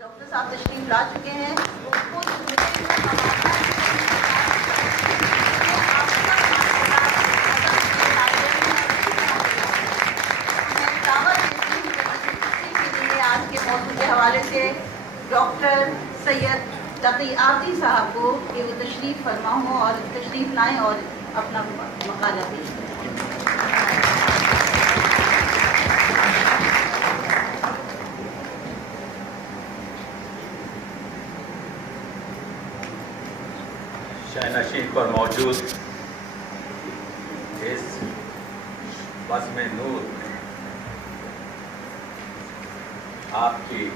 Doctor صاحب تشریف لا چکے ہیں. آج کے موضوع کے حوالے سے ڈاکٹر سید تقی آبدی صاحب کو کہ وہ تشریف فرما ہوں اور تشریف لائیں اور اپنا مقالہ پیش کریں. شاہنشین پر موجود اس بزم نور میں آپ کی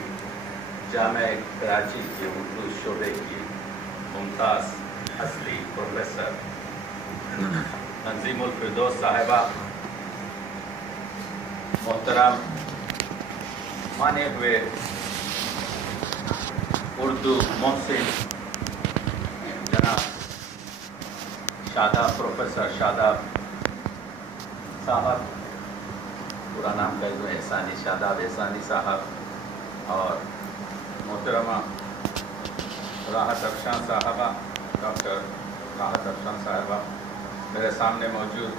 جامعہ کراچی کے اردو شعبے کی ممتاز اصلی پروفیسر تنظیم الفردوس صاحبہ، محترم مانے ہوئے اردو محسن جناب شاداب، پروفیسر شاداب صاحب، پورا نام کا جو احسانی، شاداب احسانی صاحب، اور محترمہ راحت افشان صاحبہ، ڈاکٹر راحت افشان صاحبہ، میرے سامنے موجود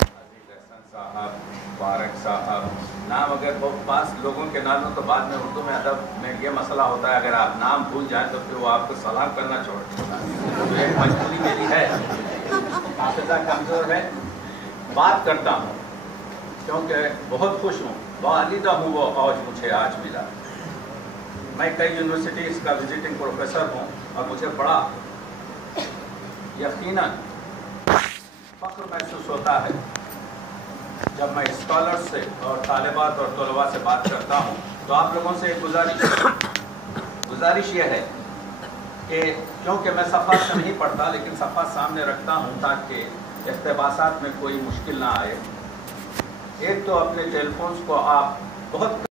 عزیز احسن صاحب، بارک صاحب. نام اگر بہت پاس لوگوں کے نام ہو تو بعد میں اردو میں ادب میں یہ مسئلہ ہوتا ہے، اگر آپ نام بھول جائیں تو پھر وہ آپ کو سلام کرنا چھوڑ دیتا ہے. تو ایک مجبوری میری ہے، حافظہ کمزور ہے. بات کرتا ہوں کیونکہ بہت خوش ہوں، بالیدہ ہوں وہ اوج مجھے آج ملا. میں کئی یونیورسٹیز کا وزٹنگ پروفیسر ہوں اور مجھے بڑا یقیناً فخر محسوس ہوتا ہے جب میں اسکالرز سے اور طالبات اور طلباء سے بات کرتا ہوں. تو آپ لوگوں سے ایک گزارش یہ ہے کہ کیونکہ میں صفحہ سے نہیں پڑھتا لیکن صفحہ سامنے رکھتا ہوں تاکہ اقتباسات میں کوئی مشکل نہ آئے. ایک تو اپنے ٹیلی فونز کو آپ بہت